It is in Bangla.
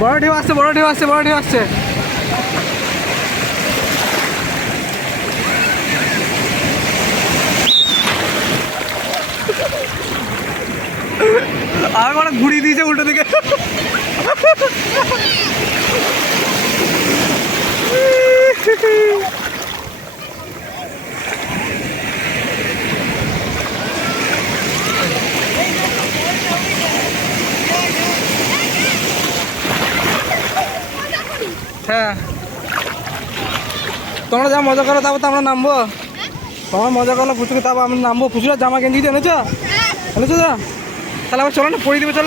বড় ঢেউ আসছে, বড় ঢেউ আসছে, বড় ঢেউ আসছে। আর মানে ঘুরিয়ে দিয়েছে উল্টো দিকে। হ্যাঁ, তোমরা যা মজা করো তারপর তো আমরা নামবো। তোমার মজা করলো পুচুকে, তারপর আমরা নামবো। পুচুরা জামা গেঞ্জি এনেছো? এনেছো তো? তাহলে আবার চলো না, পরিয়ে দিবে, চলো।